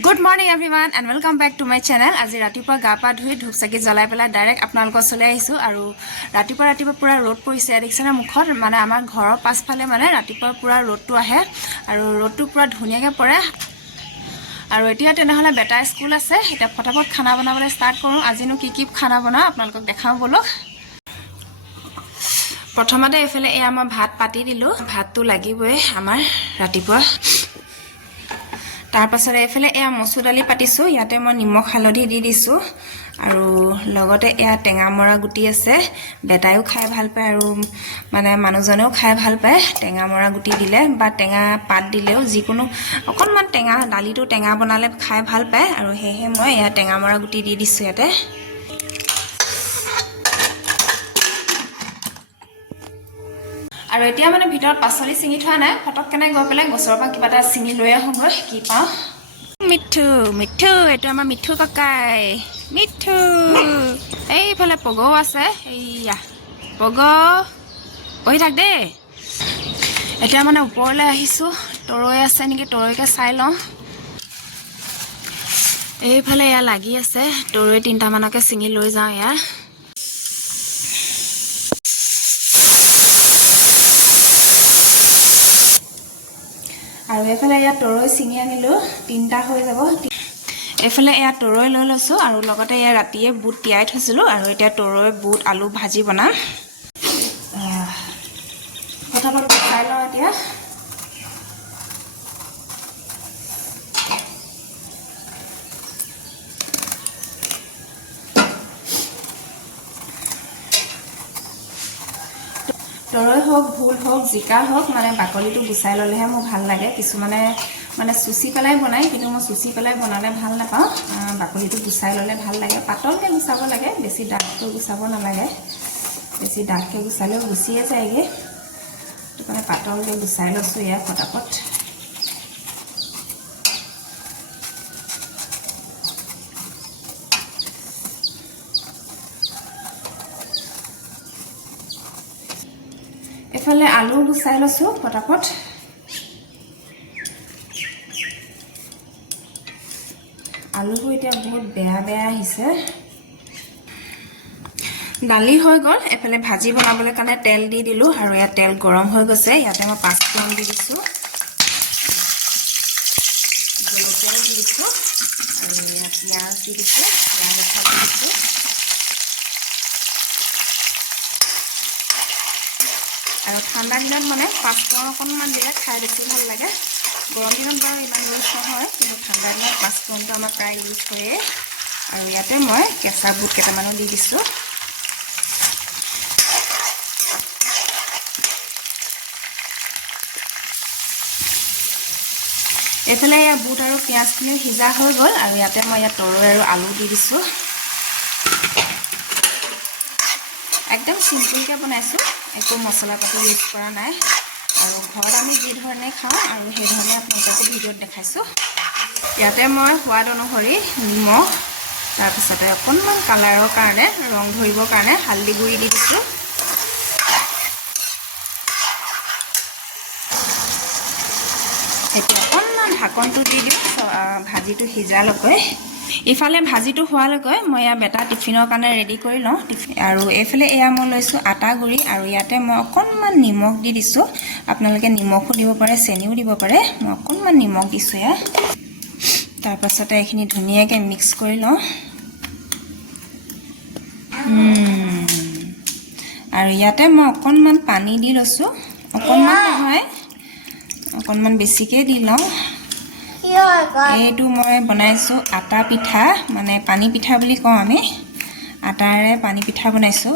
Good morning everyone and welcome back to my channel. আজি ৰাতিপুৱা গা পা ধুই ধূপ চাকি জ্বলাই পেলাই ডাইৰেক্ট আপোনালোকৰ চলে আহিছো আৰু ৰাতিপুৱা পুৰা ৰ'দ পৰিছে দেখিছেনে মুখত মানে আমাৰ ঘৰৰ পাছফালে মানে ৰাতিপুৱা পুৰা ৰ'দটো আহে আৰু ৰ'দটো পুৰা ধুনিয়াকৈ পৰে আৰু এতিয়া তেনেহলে বেটা স্কুল আছে এটা ফটাফট খানা বনাবলৈ ষ্টাৰ্ট কৰো আজিনো কি খানা বনাও আপোনালোকক দেখাও বলক প্ৰথমতে এফালে এই আমাৰ ভাত পাতি দিলো ভাতটো লাগিবই আমাৰ ৰাতিপুৱা তাৰ পাছৰে এফালে এয়া মসুৰ দালি পাতিছো ইয়াতে মই নিমখ হালধি দি দিছো আৰু লগতে এয়া টেঙা মৰা গুটি আছে বেটাইও খাই ভাল পায় আৰু মানে মানুহজনেও খাই ভাল পায় টেঙা মৰা গুটি দিলে বা টেঙা পাত দিলেও যিকোনো অকনমান টেঙা দালিটো টেঙা বনালে খাই ভাল পায় আৰু হেহে মই এয়া টেঙা মৰা গুটি দি দিছো ইয়াতে আৰু এতিয়া মানে ভিতৰত পাচলি চিঙি থোৱা নাই ফটক কেনে গৈ পেলাই গছৰ পৰা কিবা এটা চিঙি লৈ আহোঁগৈ কি পাওঁ মিঠু এইটো আমাৰ মিঠু ককাই মিঠু এইফালে পগও আছে এইয়া পগ বহি থাক দেই এতিয়া মানে ওপৰলৈ আহিছোঁ তৰৈ আছে নেকি তৰৈকে চাই লওঁ এইফালে এয়া লাগি আছে তৰৈ 3টা মানকে চিঙি লৈ যাওঁ এয়া আৰু এফালে ইয়া তৰৈ চিঙি আনিলো 3টা হৈ যাব এফালে ইয়া তৰৈ লৈ লৈছো আৰু লগতে ইয়া ৰাতিয়ে বুট তিয়াই থৈছিলো আৰু এতিয়া তৰৈ বুট আলু ভাজি বনাম ফটাফট চাই লওঁ এতিয়া তৰৈ হোক ভুল হোক জিকা হোক মানে বাকলিটো গুছাই ললেহে মোৰ ভাল লাগে কিছুমানে মানে সুচি পেলাই বনাই কিন্তু মই সুচি পেলাই বনালে ভাল নাপাওঁ বাকলিটো গুছাই ললে ভাল লাগে পাতলকে গুছাব লাগে বেছি ডাঠকৈ গুছাব নালাগে বেছি ডাঠকৈ গুছালেও গুছিয়ে যায়গে তো মানে পাতলকে গুছাই লৈছো ইয়া ফটাফট এফালে আলু গুছাই লৈছো ফটাফট আলুবোৰ এতিয়া বহুত বেয়া আহিছে দালি হৈ গল এফালে ভাজি বনাবলৈ কাৰণে তেল দি দিলো আৰু ইয়া তেল গৰম হৈ গৈছে ইয়াতে মই 5 ফোৰণ দি দিছো তেল দি দিছো আৰু ইয়া পিয়াজ দি দিছো পিয়াজ মছলা দিছো আৰু ঠাণ্ডা দিনত মানে 5 ফোৰণ অকণমান দিলে খাই বেছি ভাল লাগে গৰম দিনত বাৰু ইমান ইউজ নহয় কিন্তু ঠাণ্ডা দিনত 5 ফোৰণটো আমাৰ প্ৰায় ইউজ হয়ে আৰু ইয়াতে মই কেঁচা বুট কেইটামানো দি দিছো এফালে ইয়া বুট আৰু পিয়াজখিনি সিজা হৈ গ'ল আৰু ইয়াতে মই ইয়া তৰৈ আৰু আলু দি দিছো একদম সিম্পলকে বনাইছো একো মছলা পাতি ইউজ কৰা নাই আৰু ঘৰত আমি যি ধৰণে খাওঁ আৰু সেই ধৰণে আপোনালোকক ভিডিঅ'ত দেখাইছো ইয়াতে মই সোৱাদ অনুসৰি নিমখ তাৰ পিছতে অকণমান কালাৰৰ কাৰণে ৰং ধৰিবৰ কাৰণে হালধি গুড়ি দি দিছো এতিয়া অকণমান ঢাকনটো দি দিওঁ ভাজিটো সিজালৈকে ইফালে ভাজিটো হোৱালৈকে মই ইয়া বেটা টিফিনৰ কাৰণে ৰেডি কৰি লওঁ আৰু এইফালে এয়া মই লৈছো আটা গুড়ি আৰু ইয়াতে মই অকণমান নিমখ দি দিছো আপোনালোকে নিমখো দিব পাৰে চেনিও দিব পাৰে মই অকণমান নিমখ দিছো ইয়া তাৰ পাছতে এইখিনি ধুনীয়াকৈ মিক্স কৰি লওঁ আৰু ইয়াতে মই অকণমান পানী দি লৈছো অকণমান নহয় অকণমান বেছিকৈ দি লওঁ এইটো মই বনাইছো আটা পিঠা মানে পানী পিঠা বুলি কওঁ আমি আটাৰে পানী পিঠা বনাইছো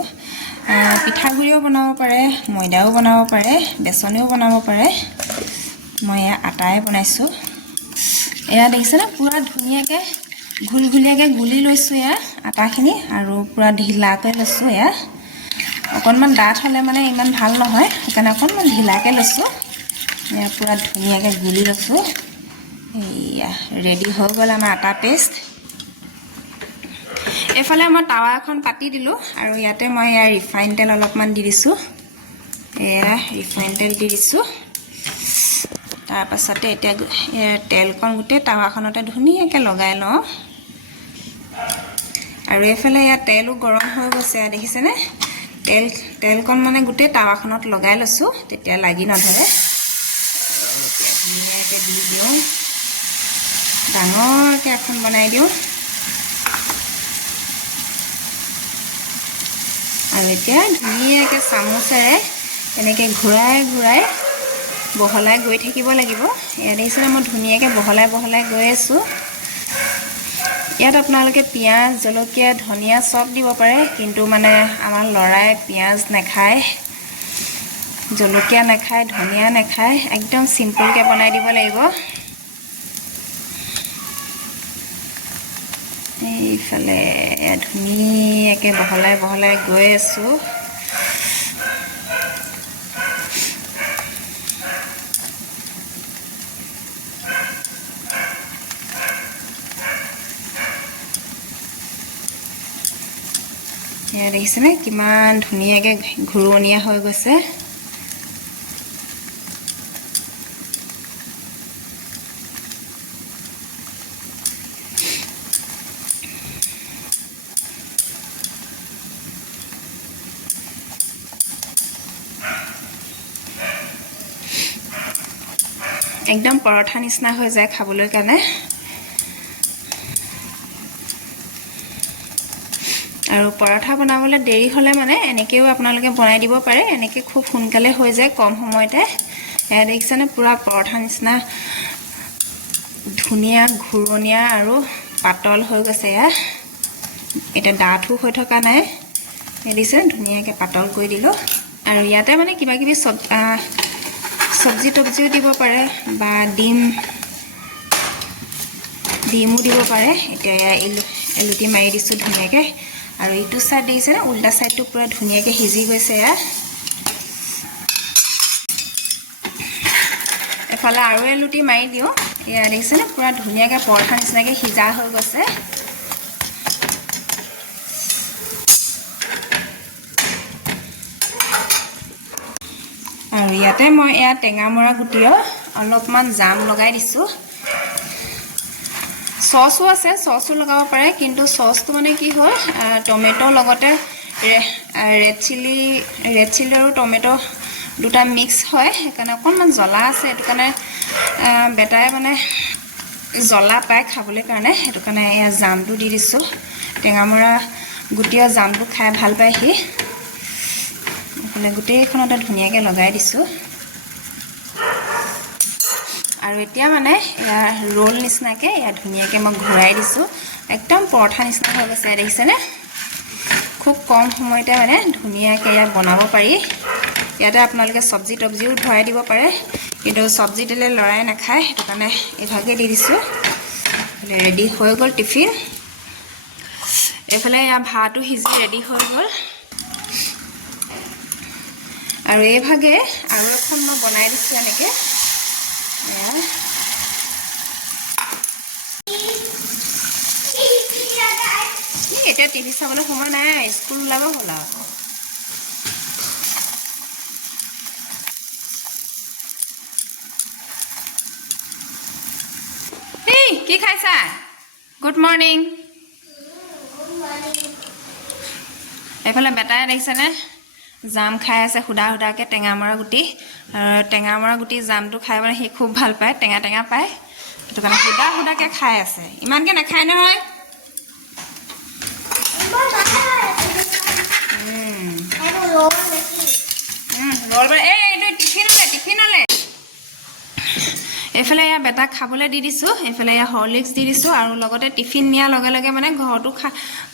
পিঠাগুড়িও বনাব পাৰে ময়দাও বনাব পাৰে বেচনেও বনাব পাৰে মই আটাৰে বনাইছো এয়া দেখিছেনে পুৰা ধুনীয়াকৈ ঘুলঘুলীয়াকৈ গুলি লৈছো এয়া আটাখিনি আৰু পুৰা ঢিলাকৈ লৈছো এয়া অকণমান ডাঠ হ'লে মানে ইমান ভাল নহয় সেইকাৰণে অকণমান ঢিলাকৈ লৈছো এয়া পুৰা ধুনীয়াকৈ গুলি লৈছো এয়া ৰেডি হৈ গ'ল আমাৰ আটা পেষ্ট এফালে মই তাৱা এখন পাতি দিলো আৰু ইয়াতে মই ইয়াৰ ৰিফাইন তেল অলপমান দি দিছো এয়া ৰিফাইন তেল দি দিছো তাৰ পাছতে এতিয়া তেলকণ গোটেই টাৱাখনতে ধুনীয়াকৈ লগাই লওঁ আৰু এইফালে ইয়াত তেলো গৰম হৈ গৈছে দেখিছেনে তেলকণ মানে গোটেই টাৱাখনত লগাই লৈছোঁ তেতিয়া লাগি নধৰে ধুনীয়াকৈ দি দিওঁ ডাঙৰকৈ এখন বনাই দিওঁ আৰু এতিয়া ধুনীয়াকৈ চামুচেৰে এনেকৈ ঘূৰাই বহলাই গৈ থাকিব লাগিব ইয়াত দেখিছেনে মই ধুনীয়াকৈ বহলাই গৈ আছোঁ ইয়াত আপোনালোকে পিঁয়াজ জলকীয়া ধনিয়া চব দিব পাৰে কিন্তু মানে আমাৰ ল'ৰাই পিঁয়াজ নাখায় জলকীয়া নাখায় ধনিয়া নাখায় একদম চিম্পলকৈ বনাই দিব লাগিব এইফালে ধুনীয়াকৈ বহলাই গৈ আছোঁ দেখিছেনে কিমান ধুনীয়াকৈ ঘূৰণীয়া হৈ গৈছে একদম পৰঠা নিচিনা হৈ যায় খাবলৈ কাৰণে আৰু পৰঠা বনাবলৈ দেৰি হ'লে মানে এনেকৈও আপোনালোকে বনাই দিব পাৰে এনেকৈ খুব সোনকালে হৈ যায় কম সময়তে এয়া দেখিছেনে পুৰা পৰঠা নিচিনা ধুনীয়া ঘূৰণীয়া আৰু পাতল হৈ গৈছে এতিয়া ডাঠো হৈ থকা নাই দেখিছে ধুনীয়াকৈ পাতল কৰি দিলোঁ আৰু ইয়াতে মানে কিবা কিবি চব্জি তবজিও দিব পাৰে বা ডিমো দিব পাৰে এতিয়া এলুটি মাৰি দিছোঁ ধুনীয়াকৈ আৰু এইটো চাইড দেখিছেনে উল্টা চাইডটো পুৰা ধুনীয়াকৈ সিজি গৈছে এফালে আৰু এলুটি মাৰি দিওঁ এয়া দেখিছেনে পুৰা ধুনীয়াকৈ পৰঠা নিচিনাকৈ সিজা হৈ গৈছে আৰু ইয়াতে মই এয়া টেঙামৰা গুটিও অলপমান জাম লগাই দিছোঁ চচো আছে চচো লগাব পাৰে কিন্তু চচটো মানে কি হয় টমেটো লগতে ৰেড চিলি আৰু টমেটো দুটা মিক্স হয় সেইকাৰণে অকণমান জ্বলা আছে সেইটো কাৰণে বেটাই মানে জ্বলা পায় খাবলৈ কাৰণে সেইটো কাৰণে এয়া জামটো দি দিছোঁ টেঙামৰা গুটিও জামটো খাই ভাল পায় সি গোটেইখনতে ধুনীয়াকৈ লগাই দিছোঁ আৰু এতিয়া মানে ইয়াৰ ৰোল নিচিনাকৈ ইয়াত ধুনীয়াকৈ মই ঘূৰাই দিছোঁ একদম পৰঠা নিচিনা হৈ গৈছে দেখিছেনে খুব কম সময়তে মানে ধুনীয়াকৈ ইয়াত বনাব পাৰি ইয়াতে আপোনালোকে চব্জি তবজিও ভৰাই দিব পাৰে কিন্তু চব্জি দিলে ল'ৰাই নাখায় সেইটো কাৰণে এইভাগে দি দিছোঁ ৰেডি হৈ গ'ল টিফিন এইফালে ইয়াৰ ভাতো সিজি ৰেডি হৈ গ'ল আৰু এইভাগে আৰু এখন মই বনাই দিছোঁ এনেকৈ এতিয়া টিভি চাবলৈ সময় নাই স্কুল ওলাব হ'ল আৰু কি খাইছা গুড মৰ্ণিং এইফালে বেটাই দেখিছেনে জাম খাই আছে সুদাকৈ টেঙামৰা গুটি আৰু টেঙামৰা গুটি জামটো খাই মানে সি খুব ভাল পায় টেঙা পায় সেইটো কাৰণে সুদাকৈ খাই আছে ইমানকৈ নাখায় নহয় টিফিনলে এইফালে এয়া বেটাক খাবলৈ দি দিছোঁ এইফালে এয়া হৰলিক্স দি দিছোঁ আৰু লগতে টিফিন নিয়াৰ লগে লগে মানে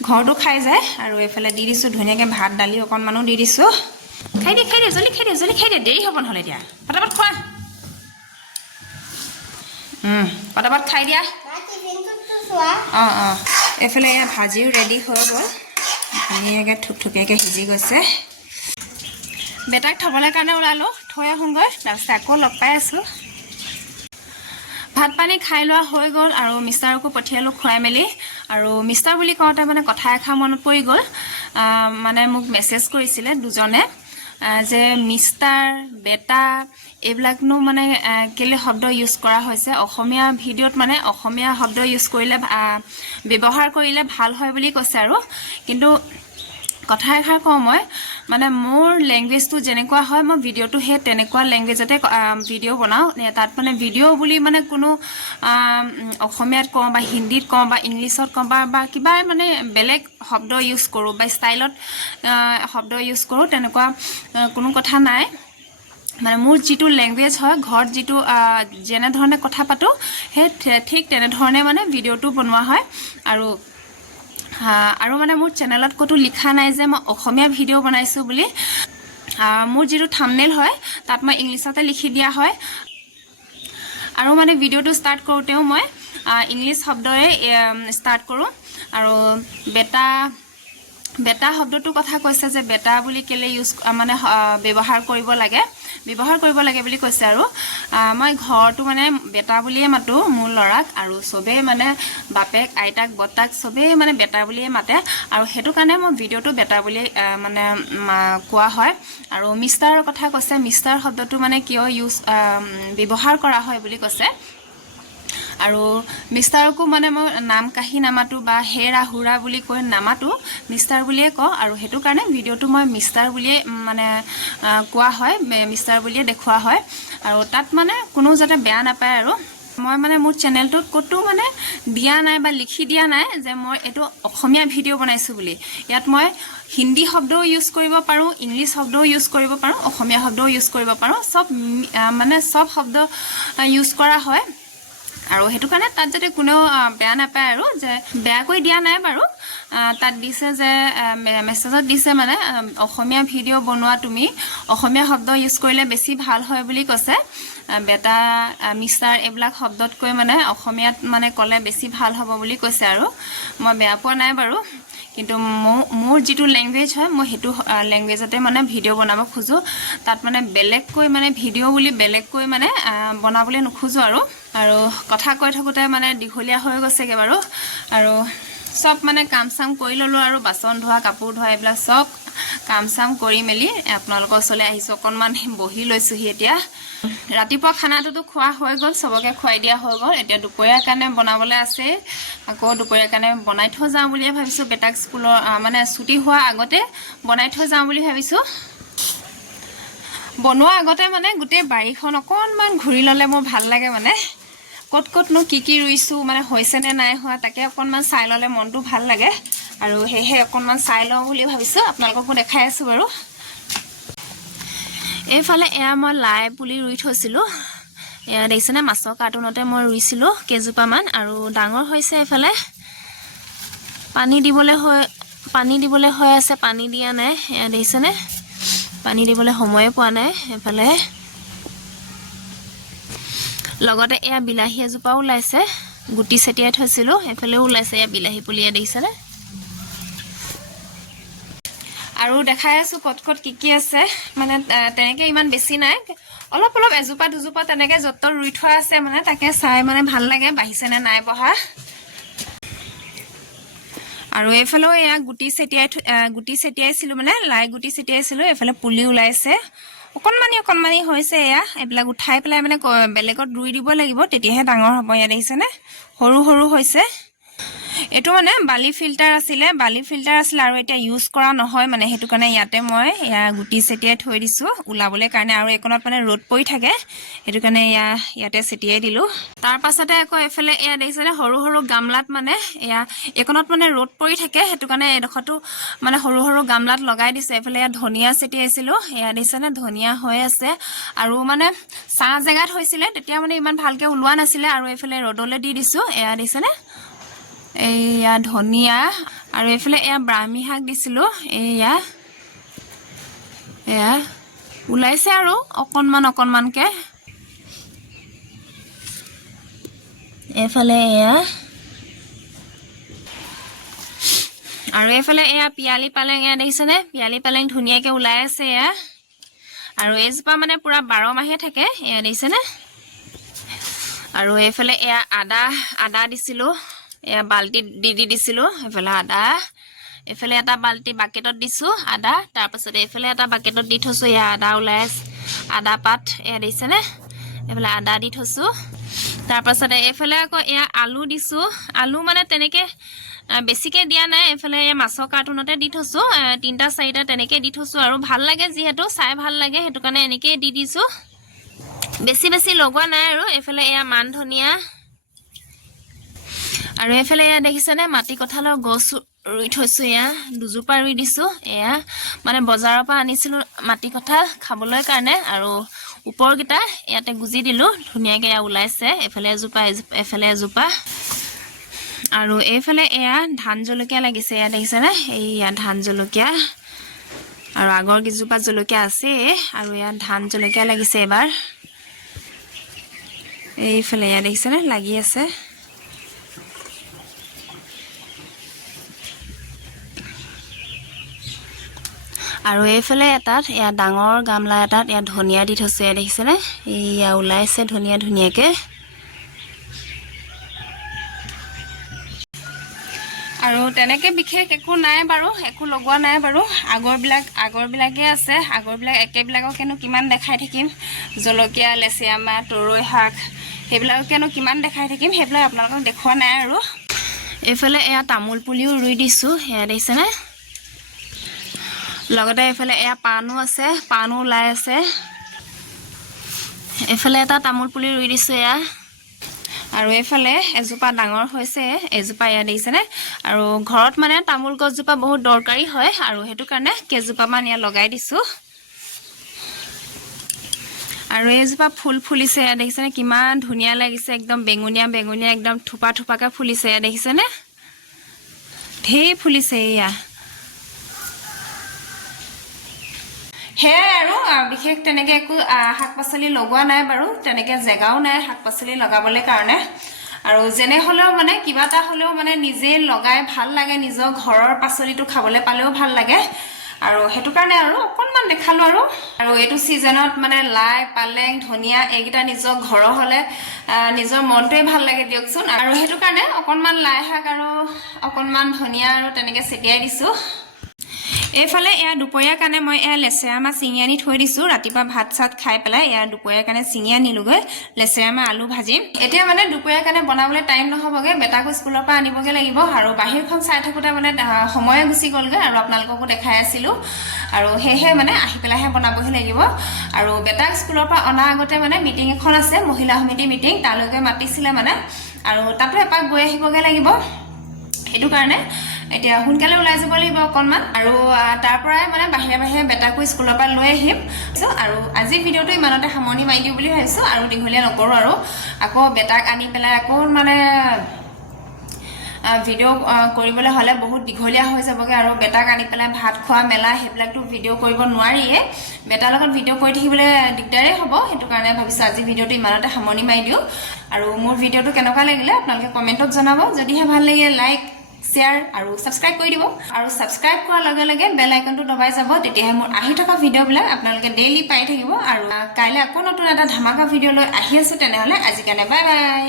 ঘৰটো খাই যায় আৰু এইফালে দি দিছোঁ ধুনীয়াকৈ ভাত দালি অকণমানো দি দিছোঁ খাই দে জলদি খাই দে দেৰি হ'ব নহ'লে এতিয়া পটাপট খোৱা পটাপট খাই দিয়া অঁ এইফালে এয়া ভাজিও ৰেডি হৈ গ'ল ধুনীয়াকৈ থুপথুপীয়াকৈ সিজি গৈছে বেটাক থ'বলৈ কাৰণে ওলালোঁ থৈ আহোঁগৈ তাৰপিছত আকৌ লগ পাই আছোঁ ভাত পানী খাই লোৱা হৈ গ'ল আৰু মিষ্টাৰকো পঠিয়ালোঁ খুৱাই মেলি আৰু মিষ্টাৰ বুলি কওঁতে মানে কথা এষাৰ মনত পৰি গ'ল মানে মোক মেছেজ কৰিছিলে দুজনে যে মিষ্টাৰ বেটা এইবিলাকনো মানে কেলে শব্দ ইউজ কৰা হৈছে অসমীয়া ভিডিঅ'ত মানে অসমীয়া শব্দ ইউজ কৰিলে ব্যৱহাৰ কৰিলে ভাল হয় বুলি কৈছে আৰু কিন্তু কথা এষাৰ কওঁ মই মানে মোৰ ল্যাঙ্গুৱেজটো যেনেকুৱা হয় মই ভিডিঅ'টো হে তেনেকুৱা ল্যাঙ্গুৱেজতে ভিডিঅ' বনাও তাত মানে ভিডিঅ' বুলি মানে কোনো অসমীয়াত কওঁ বা হিন্দীত কওঁ বা ইংলিছত কওঁ বা কিবা মানে বেলেগ শব্দ ইউজ কৰোঁ বা ষ্টাইলত শব্দ ইউজ কৰোঁ তেনেকুৱা কোনো কথা নাই মানে মোৰ যেটো ল্যাঙ্গুৱেজ হয় ঘৰত যেটো যেনে ধৰণে কথা পাতো হে ঠিক তেনে ধৰণে মানে ভিডিঅ'টো বনোৱা হয় আৰু মানে মোৰ চেনেলত কতো লিখা নাই যে মই অসমীয়া ভিডিঅ' বনাইছো বুলি মোৰ যেটো থাম্বনেল হয় তাত মই ইংলিছতে লিখি দিয়া হয় আৰু মানে ভিডিঅ'টো ষ্টাৰ্ট কৰোতেও মই ইংলিছ শব্দৰে ষ্টাৰ্ট কৰোঁ আৰু বেটা শব্দটো কথা কৈছে যে বেটা বুলি কেলে ইউজ মানে ব্যৱহাৰ কৰিব লাগে বুলি কৈছে আৰু মই ঘৰটো মানে বেটা বুলিয়ে মাতো মোৰ লৰাক আৰু সবে মানে বাপেক আইতাক বটাক সবে মানে বেটা বুলিয়ে মাতে আৰু হেতু কাৰণে মই ভিডিঅ'টো বেটা বুলি মানে কোৱা হয় আৰু মিষ্টাৰৰ কথা কৈছে মিষ্টাৰ শব্দটো মানে কিয় ইউজ ব্যৱহাৰ কৰা হয় বুলি কৈছে আৰু মিষ্টাৰকো মানে মই নাম কাহি নামাতো বা হেৰা হুৰা বুলি কৈ নামাতো মিষ্টাৰ বুলিয়ে কওঁ আৰু হেতু কাৰণে ভিডিঅ'টো মই মিষ্টাৰ বুলিয়ে মানে কোৱা হয় মিষ্টাৰ বুলিয়ে দেখুৱা হয় আৰু তাত মানে কোনো যাতে বেয়া নাপায় আৰু মই মানে মোৰ চেনেলটোত কতো মানে দিয়া নাই বা লিখি দিয়া নাই যে মই এটো অসমীয়া ভিডিঅ' বনাইছো বুলি ইয়াত মই হিন্দী শব্দও ইউজ কৰিব পাৰো ইংলিছ শব্দও ইউজ কৰিব পাৰো অসমীয়া শব্দও ইউজ কৰিব পাৰো সব শব্দ ইউজ কৰা হয় আৰু হেতু কাৰণে তাত যাতে কোনো বেয়া নাপায় আৰু যে বেয়া কৈ দিয়া নাই বাৰু তাত দিছে যে মেছেজত দিছে মানে অসমীয়া ভিডিঅ' বনোৱা তুমি অসমীয়া শব্দ ইউজ কৰিলে বেছি ভাল হয় বুলি কৈছে বেটা মিষ্টাৰ এইবিলাক শব্দতকৈ মানে অসমীয়াত মানে ক'লে বেছি ভাল হ'ব বুলি কৈছে আৰু মই বেয়া পোৱা নাই বাৰু কিন্তু মোৰ যেটো ল্যাঙ্গুৱেজ হয় মই হেতু ল্যাঙ্গুৱেজতে মানে ভিডিঅ' বনাব খুজো তাত মানে বেলেগকৈ মানে ভিডিঅ' বুলি বেলেগকৈ মানে বনাবলৈ নোখোজো আৰু কথা কৈ থাকোতে মানে দীঘলীয়া হৈ গৈছেগে বাৰু আৰু সব মানে কাম চাম কৰি ললো আৰু বাচন ধোৱা কাপোৰ ধোৱা এইবিলাক সব কাম চাম কৰি মেলি আপোনালোকৰ ওচৰলৈ আহিছো অকনমান বহি লৈছোহি এতিয়া ৰাতিপুৱা খানাটো খোৱা হৈ গ'ল সবকে খুৱাই দিয়া হৈ গ'ল এতিয়া দুপৰীয়াৰ কাৰণে বনাবলৈ আছে আকৌ দুপৰীয়াৰ কাৰণে বনাই থৈ যাওঁ বুলি ভাবিছো বেটাক স্কুলৰ মানে ছুটি হোৱা আগতে বনাই থৈ যাওঁ বুলি ভাবিছো বনোৱা আগতে মানে গোটেই বাৰীখন অকনমান ঘুৰি ললে মোৰ ভাল লাগে মানে কতনো কি ৰুইছো মানে হৈছে নে নাই হোৱা তাকে অকনমান চাই ললে মনটো ভাল লাগে আৰু হেহে অকনমান চাই লওঁ বুলি ভাবিছো আপোনালোককো দেখাই আছো বাৰু এইফালে এয়া মই লাই পুলি ৰুই থৈছিলো এয়া দেখিছেনে মাছৰ কাৰ্টুনতে মই ৰুইছিলো কেজোপামান আৰু ডাঙৰ হৈছে এইফালে পানী দিবলৈ হৈ আছে পানী দিয়া নাই এয়া দেখিছেনে পানী দিবলৈ সময়ে পোৱা নাই এইফালে লগতে এয়া বিলাহী এজোপা ওলাইছে গুটি সেটিয়াই থৈছিলো এফালেও ওলাইছে এয়া বিলাহী পুলিয়ে দেখিছেনে আৰু দেখাই আছো কত কি আছে মানে তেনেকে ইমান বেছি নাই অলপ এজোপা দুজোপা তেনেকে যত ৰুই থোৱা আছে মানে তাকে চাই মানে ভাল লাগে বাহিছে নে নাই বহা আৰু এফালেও এয়া গুটি সেটিয়াইছিলো মানে লাই গুটি সেটিয়াইছিলো এফালে পুলি ওলাইছে অকনমানি হৈছে এয়া এইবিলাক উঠাই পেলাই মানে বেলেগত ৰুই দিব লাগিব তেতিয়াহে ডাঙৰ হ'ব ইয়া দেখিছেনে সৰু হৈছে এটো মানে বালি ফিল্টাৰ আছিলে আৰু এটা ইউজ কৰা নহয় মানে হেতু কাৰণে ইয়াতে মই ইয়া গুটি সেটিয়াই থৈ দিছো উলাবলে কাৰণে আৰু একনত মানে ৰ'দ পৰি থাকে হেতু কাৰণে ইয়াতে সেটিয়াই দিলো তাৰ পাছতে আকৌ এফালে এয়া দেখিছেনে সৰু গামলাত মানে এয়া একনত মানে ৰ'দ পৰি থাকে হেতু কাৰণে এডখটো মানে সৰু গামলাত লগাই দিছে এফালে ইয়া ধনিয়া সেটিয়াইছিলো এয়া দেখিছেনে ধনিয়া হৈ আছে আৰু মানে সা জেগাত হৈছিলে তেতিয়া মানে ইমান ভালকে উলোৱা নাছিলে আৰু এফালে ৰ'দলে দি দিছো এয়া দেখিছেনে এয়া ধনিয়া আৰু এফালে এয়া ব্ৰাহ্মী শাক দিছিলো এয়া উলাইছে আৰু অকনমানকে এফালে এয়া আৰু এফালে এয়া পিয়ালি পালেং এয়া দেখিছেনে পিয়ালি পালেং ধুনিয়াকে ওলাই আছে এয়া আৰু এজপা মানে পুৰা 12 মাহে থাকে এয়া দেখিছেনে আৰু এফালে এয়া আদা দিছিলো এয়া বালতি দি দিছিলো এফালে আদা এফালে এটা বাল্টি বাকেটত দিছোঁ আদা তাৰপাছত এফালে এটা বাকেটত দি থৈছোঁ এয়া আদা ওলাই আদা পাত এয়া দিছেনে এফালে আদা দি থৈছোঁ তাৰপাছত এফালে আকৌ এয়া আলু দিছোঁ আলু মানে তেনেকৈ বেছিকৈ দিয়া নাই এফালে এয়া মাছৰ কাৰ্টুনতে দি থৈছোঁ 3টা 4টা তেনেকৈ দি থৈছোঁ আৰু ভাল লাগে যিহেতু চাই ভাল লাগে সেইটো কাৰণে এনেকৈ দি দিছোঁ বেছি বেছি লগোৱা নাই আৰু এফালে এয়া মান ধনিয়া আৰু এফালে এয়া দেখিছেনে মাটি কঁঠালৰ গছ ৰুই থৈছোঁ এয়া দুজোপা ৰুই দিছোঁ এয়া মানে বজাৰৰ পৰা আনিছিলোঁ মাটি কঁঠাল খাবলৈ কাৰণে আৰু ওপৰকেইটা ইয়াতে গুজি দিলোঁ ধুনীয়াকৈ এয়া ওলাইছে এফালে এজোপা এফালে এজোপা আৰু এইফালে এয়া ধান জলকীয়া লাগিছে এয়া দেখিছেনে এইয়া ধান জলকীয়া আৰু আগৰ কেইজোপা জলকীয়া আছে আৰু এয়া ধান জলকীয়া লাগিছে এবাৰ এইফালে এয়া দেখিছেনে লাগি আছে আৰু এইফালে এটাত এয়া ডাঙৰ গামলা এটাত এয়া ধনিয়া দি থৈছে এয়া দেখিছেনে এয়া ওলাইছে ধনিয়া ধুনীয়াকৈ আৰু তেনেকৈ বিশেষ একো নাই বাৰু একো লগোৱা নাই বাৰু আগৰবিলাকে আছে আগৰবিলাক একেবিলাককেনো কিমান দেখাই থাকিম জলকীয়া লেচেৰামা তৰৈ শাক সেইবিলাককেনো কিমান দেখাই থাকিম সেইবিলাক আপোনালোকক দেখুওৱা নাই আৰু এইফালে এয়া তামোল পুলিও ৰুই দিছোঁ এয়া দেখিছেনে লগতে এইফালে এয়া পাণো আছে পাণো ওলাই আছে এইফালে এটা তামোল পুলি ৰুই দিছোঁ এয়া আৰু এইফালে এজোপা ডাঙৰ হৈছে এজোপা এয়া দেখিছেনে আৰু ঘৰত মানে তামোল গছজোপা বহুত দৰকাৰী হয় আৰু সেইটো কাৰণে কেইজোপামান এয়া লগাই দিছোঁ আৰু এইজোপা ফুল ফুলিছে এয়া দেখিছেনে কিমান ধুনীয়া লাগিছে একদম বেঙুনীয়া বেঙুনীয়া একদম থোপা থোপাকৈ ফুলিছে এয়া দেখিছেনে ঢেৰ ফুলিছে এয়া সেয়াই আৰু বিশেষ তেনেকৈ একো শাক পাচলি লগোৱা নাই বাৰু তেনেকৈ জেগাও নাই শাক পাচলি লগাবলৈ কাৰণে আৰু যেনে হ'লেও মানে কিবা এটা হ'লেও মানে নিজে লগাই ভাল লাগে নিজৰ ঘৰৰ পাচলিটো খাবলৈ পালেও ভাল লাগে আৰু সেইটো কাৰণে আৰু অকণমান দেখালোঁ আৰু এইটো ছিজনত মানে লাই পালেং ধনিয়া এইকেইটা নিজৰ ঘৰৰ হ'লে নিজৰ মনটোৱে ভাল লাগে দিয়কচোন আৰু সেইটো কাৰণে অকণমান লাই শাক আৰু অকণমান ধনিয়া আৰু তেনেকৈ ছটিয়াই দিছোঁ এইফালে এয়া দুপৰীয়াৰ কাৰণে মই এয়া লেচেৰামাহ ছিঙি আনি থৈ দিছোঁ ৰাতিপুৱা ভাত চাত খাই পেলাই এয়া দুপৰীয়াৰ কাৰণে ছিঙি আনিলোগৈ লেচেৰামাহ আলু ভাজিম এতিয়া মানে দুপৰীয়াৰ কাৰণে বনাবলৈ টাইম নহ'বগৈ বেটাকো স্কুলৰ পৰা আনিবগৈ লাগিব আৰু বাহিৰখন চাই থাকোঁতে মানে সময়ে গুচি গ'লগৈ আৰু আপোনালোককো দেখাই আছিলোঁ আৰু সেয়েহে মানে আহি পেলাইহে বনাবহি লাগিব আৰু বেটাক স্কুলৰ পৰা অনাৰ আগতে মানে মিটিং এখন আছে মহিলা সমিতি মিটিং তালৈকে মাতিছিলে মানে আৰু তাতো এপাক গৈ আহিবগৈ লাগিব সেইটো কাৰণে এতিয়া সোনকালে ওলাই যাব লাগিব অকণমান আৰু তাৰ পৰাই মানে বাহিৰে বাহিৰে বেটাকো স্কুলৰ পৰা লৈ আহিম আৰু আজি ভিডিঅ'টো ইমানতে সামৰণি মাৰি দিওঁ বুলি ভাবিছোঁ আৰু দীঘলীয়া নকৰোঁ আৰু আকৌ বেটাক আনি পেলাই আকৌ মানে ভিডিঅ' কৰিবলৈ হ'লে বহুত দীঘলীয়া হৈ যাবগৈ আৰু বেটাক আনি পেলাই ভাত খোৱা মেলা সেইবিলাকতো ভিডিঅ' কৰিব নোৱাৰিয়ে বেটাৰ লগত ভিডিঅ' কৰি থাকিবলৈ দিগদাৰেই হ'ব সেইটো কাৰণে ভাবিছোঁ আজি ভিডিঅ'টো ইমানতে সামৰণি মাৰি দিওঁ আৰু মোৰ ভিডিঅ'টো কেনেকুৱা লাগিলে আপোনালোকে কমেণ্টত জনাব যদিহে ভাল লাগে লাইক শ্বেয়াৰ আৰু ছাবস্ক্ৰাইব কৰি দিব আৰু ছাবস্ক্ৰাইব কৰাৰ লগে লগে বেল আইকনটো দবাই যাব তেতিয়াহে মোৰ আহি থকা ভিডিঅ'বিলাক আপোনালোকে ডেইলি পাই থাকিব আৰু কাইলৈ আকৌ নতুন এটা ধামাকা ভিডিঅ' লৈ আহি আছোঁ তেনেহ'লে আজিৰ কাৰণে বাই বাই